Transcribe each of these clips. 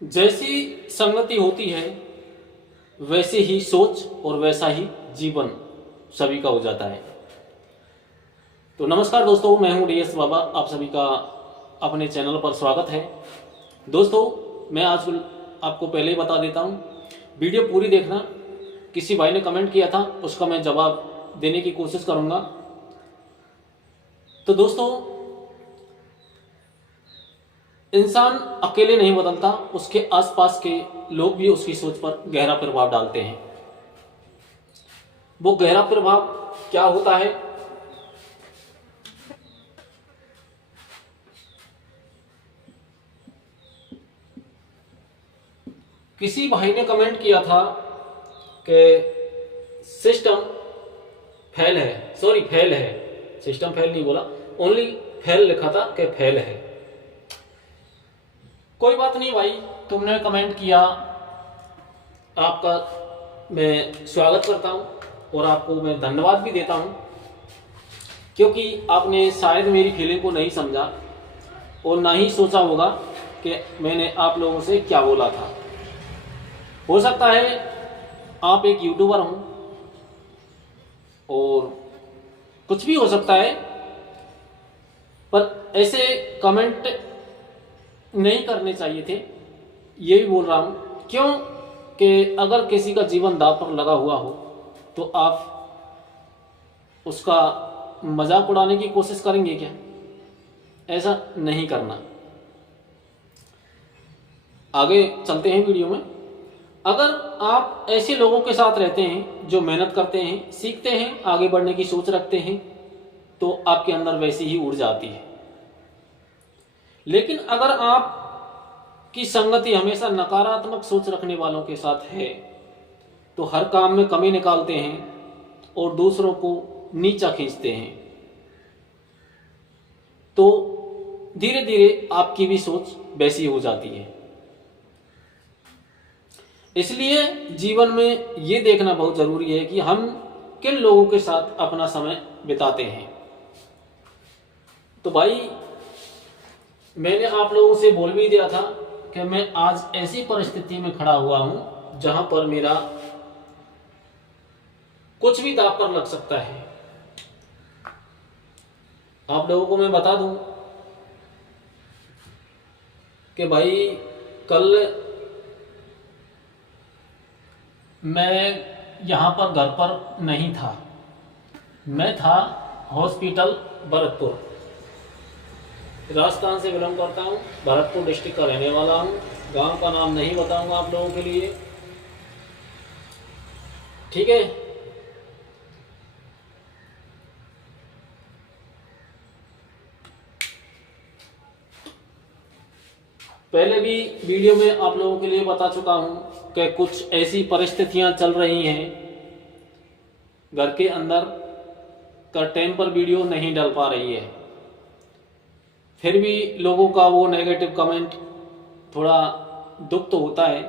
जैसी संगति होती है वैसे ही सोच और वैसा ही जीवन सभी का हो जाता है। तो नमस्कार दोस्तों, मैं हूं डीएस बाबा, आप सभी का अपने चैनल पर स्वागत है। दोस्तों, मैं आज आपको पहले ही बता देता हूं, वीडियो पूरी देखना। किसी भाई ने कमेंट किया था, उसका मैं जवाब देने की कोशिश करूंगा। तो दोस्तों, इंसान अकेले नहीं बदलता, उसके आसपास के लोग भी उसकी सोच पर गहरा प्रभाव डालते हैं। वो गहरा प्रभाव क्या होता है? किसी भाई ने कमेंट किया था कि सिस्टम फेल है, सॉरी फेल है, सिस्टम फेल नहीं बोला, ओनली फेल लिखा था कि फेल है। कोई बात नहीं भाई, तुमने कमेंट किया, आपका मैं स्वागत करता हूं और आपको मैं धन्यवाद भी देता हूं, क्योंकि आपने शायद मेरी फीलिंग को नहीं समझा और ना ही सोचा होगा कि मैंने आप लोगों से क्या बोला था। हो सकता है आप एक यूट्यूबर हों और कुछ भी हो सकता है, पर ऐसे कमेंट नहीं करने चाहिए थे। ये भी बोल रहा हूं, क्यों कि अगर किसी का जीवन दांव पर लगा हुआ हो तो आप उसका मजाक उड़ाने की कोशिश करेंगे क्या? ऐसा नहीं करना। आगे चलते हैं वीडियो में। अगर आप ऐसे लोगों के साथ रहते हैं जो मेहनत करते हैं, सीखते हैं, आगे बढ़ने की सोच रखते हैं, तो आपके अंदर वैसी ही ऊर्जा आती है। लेकिन अगर आप की संगति हमेशा नकारात्मक सोच रखने वालों के साथ है, तो हर काम में कमी निकालते हैं और दूसरों को नीचा खींचते हैं, तो धीरे धीरे आपकी भी सोच वैसी हो जाती है। इसलिए जीवन में ये देखना बहुत जरूरी है कि हम किन लोगों के साथ अपना समय बिताते हैं। तो भाई, मैंने आप लोगों से बोल भी दिया था कि मैं आज ऐसी परिस्थिति में खड़ा हुआ हूं जहां पर मेरा कुछ भी दांव पर लग सकता है। आप लोगों को मैं बता दूं कि भाई, कल मैं यहां पर घर पर नहीं था, मैं था हॉस्पिटल भरतपुर। राजस्थान से बिलोंग करता हूँ, भरतपुर डिस्ट्रिक्ट का रहने वाला हूँ। गांव का नाम नहीं बताऊंगा आप लोगों के लिए, ठीक है? पहले भी वीडियो में आप लोगों के लिए बता चुका हूं कि कुछ ऐसी परिस्थितियां चल रही हैं घर के अंदर का टाइम पर वीडियो नहीं डाल पा रही है। फिर भी लोगों का वो नेगेटिव कमेंट, थोड़ा दुख तो होता है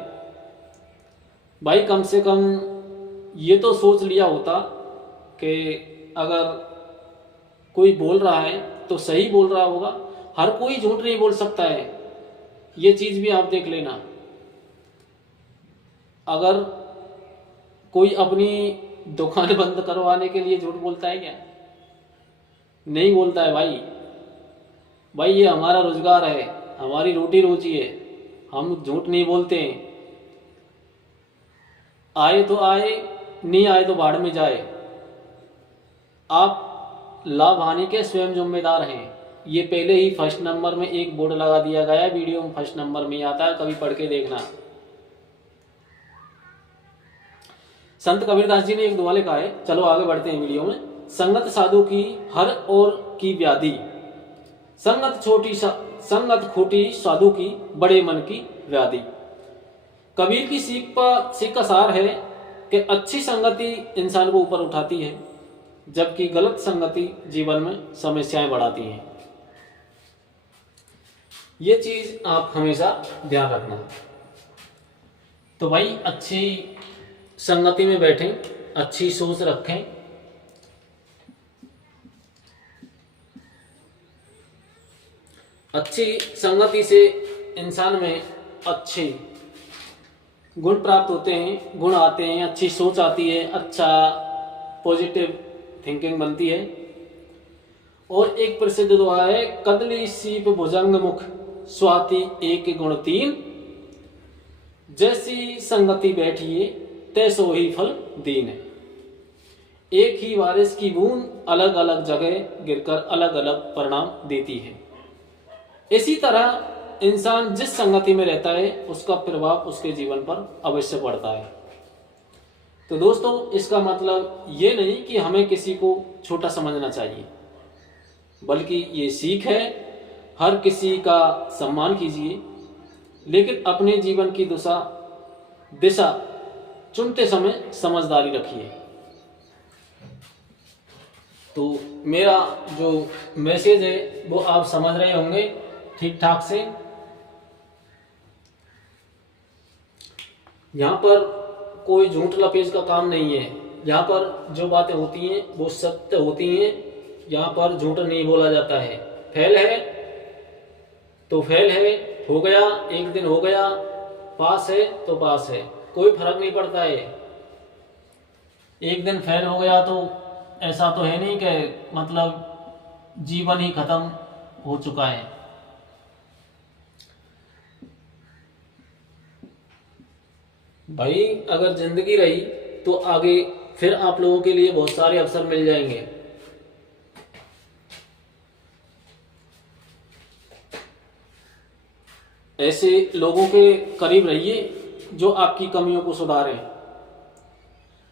भाई। कम से कम ये तो सोच लिया होता कि अगर कोई बोल रहा है तो सही बोल रहा होगा, हर कोई झूठ नहीं बोल सकता है। ये चीज भी आप देख लेना। अगर कोई अपनी दुकान बंद करवाने के लिए झूठ बोलता है क्या? नहीं बोलता है भाई। भाई, ये हमारा रोजगार है, हमारी रोटी रोजी है, हम झूठ नहीं बोलते हैं। आए तो आए, नहीं आए तो भाड़ में जाए। आप लाभ हानि के स्वयं जिम्मेदार हैं। ये पहले ही फर्स्ट नंबर में एक बोर्ड लगा दिया गया है, वीडियो में फर्स्ट नंबर में आता है, कभी पढ़ के देखना। संत कबीरदास जी ने एक दुआ लिखा है। चलो आगे बढ़ते हैं वीडियो में। संगत साधु की हर ओर की व्याधि, संगत खोटी साधु की बड़े मन की व्याधि। कबीर की सीख का सार है कि अच्छी संगति इंसान को ऊपर उठाती है, जबकि गलत संगति जीवन में समस्याएं बढ़ाती है। ये चीज आप हमेशा ध्यान रखना। तो भाई, अच्छी संगति में बैठें, अच्छी सोच रखें, अच्छी संगति से इंसान में अच्छे गुण प्राप्त होते हैं, गुण आते हैं, अच्छी सोच आती है, अच्छा पॉजिटिव थिंकिंग बनती है। और एक प्रसिद्ध दोहा है, कदली सीप भुजंग मुख स्वाति एक गुण तीन, जैसी संगति बैठिए तैसो ही फल दीन। एक ही बारिश की बूंद अलग अलग जगह गिरकर अलग अलग परिणाम देती है। इसी तरह इंसान जिस संगति में रहता है उसका प्रभाव उसके जीवन पर अवश्य पड़ता है। तो दोस्तों, इसका मतलब ये नहीं कि हमें किसी को छोटा समझना चाहिए, बल्कि ये सीख है, हर किसी का सम्मान कीजिए, लेकिन अपने जीवन की दिशा चुनते समय समझदारी रखिए। तो मेरा जो मैसेज है वो आप समझ रहे होंगे ठीक ठाक से। यहाँ पर कोई झूठ लपेज का काम नहीं है, यहाँ पर जो बातें होती हैं वो सत्य होती हैं, यहाँ पर झूठ नहीं बोला जाता है। फेल है तो फेल है, हो गया एक दिन हो गया, पास है तो पास है, कोई फर्क नहीं पड़ता है। एक दिन फेल हो गया तो ऐसा तो है नहीं कि मतलब जीवन ही खत्म हो चुका है। भाई अगर जिंदगी रही तो आगे फिर आप लोगों के लिए बहुत सारे अवसर मिल जाएंगे। ऐसे लोगों के करीब रहिए जो आपकी कमियों को सुधारें,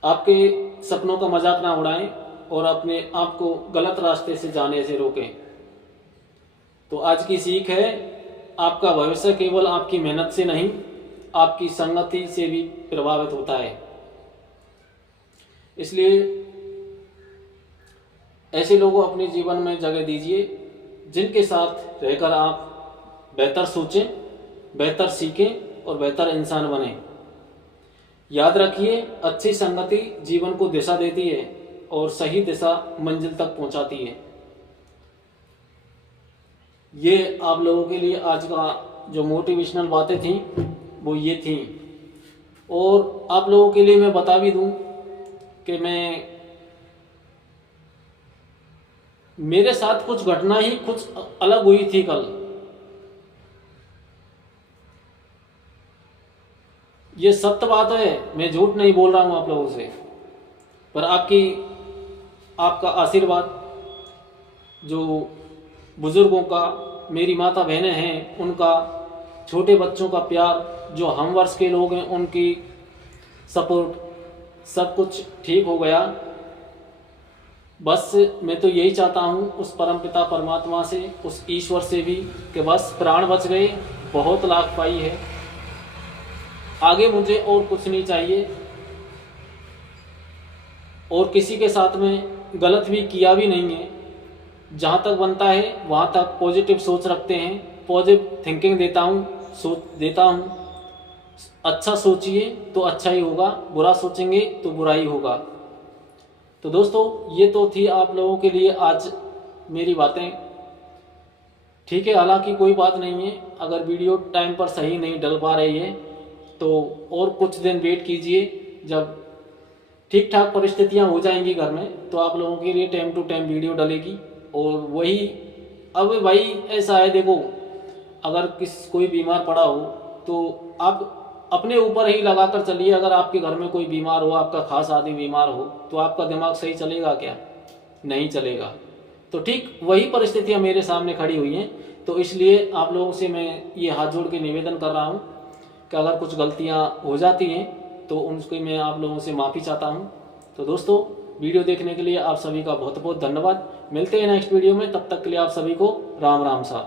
आपके सपनों का मजाक ना उड़ाएं और अपने आप को गलत रास्ते से जाने से रोकें। तो आज की सीख है, आपका भविष्य केवल आपकी मेहनत से नहीं, आपकी संगति से भी प्रभावित होता है। इसलिए ऐसे लोगों अपने जीवन में जगह दीजिए जिनके साथ रहकर आप बेहतर सोचें, बेहतर सीखें और बेहतर इंसान बने। याद रखिए, अच्छी संगति जीवन को दिशा देती है और सही दिशा मंजिल तक पहुंचाती है। ये आप लोगों के लिए आज का जो मोटिवेशनल बातें थी वो ये थी। और आप लोगों के लिए मैं बता भी दूं कि मेरे साथ कुछ घटना ही कुछ अलग हुई थी कल। ये सत्य बात है, मैं झूठ नहीं बोल रहा हूं आप लोगों से। पर आपका आशीर्वाद, जो बुजुर्गों का, मेरी माता बहनें हैं उनका, छोटे बच्चों का प्यार, जो हम वर्ष के लोग हैं उनकी सपोर्ट, सब कुछ ठीक हो गया। बस मैं तो यही चाहता हूँ उस परमपिता परमात्मा से, उस ईश्वर से भी, कि बस प्राण बच गए, बहुत लाख पाई है। आगे मुझे और कुछ नहीं चाहिए, और किसी के साथ में गलत भी किया भी नहीं है। जहाँ तक बनता है वहाँ तक पॉजिटिव सोच रखते हैं, पॉजिटिव थिंकिंग देता हूँ। अच्छा सोचिए तो अच्छा ही होगा, बुरा सोचेंगे तो बुरा ही होगा। तो दोस्तों, ये तो थी आप लोगों के लिए आज मेरी बातें। ठीक है, हालांकि कोई बात नहीं है, अगर वीडियो टाइम पर सही नहीं डल पा रही है तो और कुछ दिन वेट कीजिए। जब ठीक ठाक परिस्थितियां हो जाएंगी घर में तो आप लोगों के लिए टाइम टू टाइम वीडियो डलेगी। और वही, अब भाई ऐसा है, देखो, अगर कोई बीमार पड़ा हो तो आप अपने ऊपर ही लगा कर चलिए। अगर आपके घर में कोई बीमार हो, आपका खास आदमी बीमार हो, तो आपका दिमाग सही चलेगा क्या? नहीं चलेगा। तो ठीक वही परिस्थितियां मेरे सामने खड़ी हुई हैं। तो इसलिए आप लोगों से मैं ये हाथ जोड़ के निवेदन कर रहा हूँ कि अगर कुछ गलतियाँ हो जाती हैं तो उनकी मैं आप लोगों से माफ़ी चाहता हूँ। तो दोस्तों, वीडियो देखने के लिए आप सभी का बहुत बहुत धन्यवाद। मिलते हैं नेक्स्ट वीडियो में, तब तक के लिए आप सभी को राम राम सा।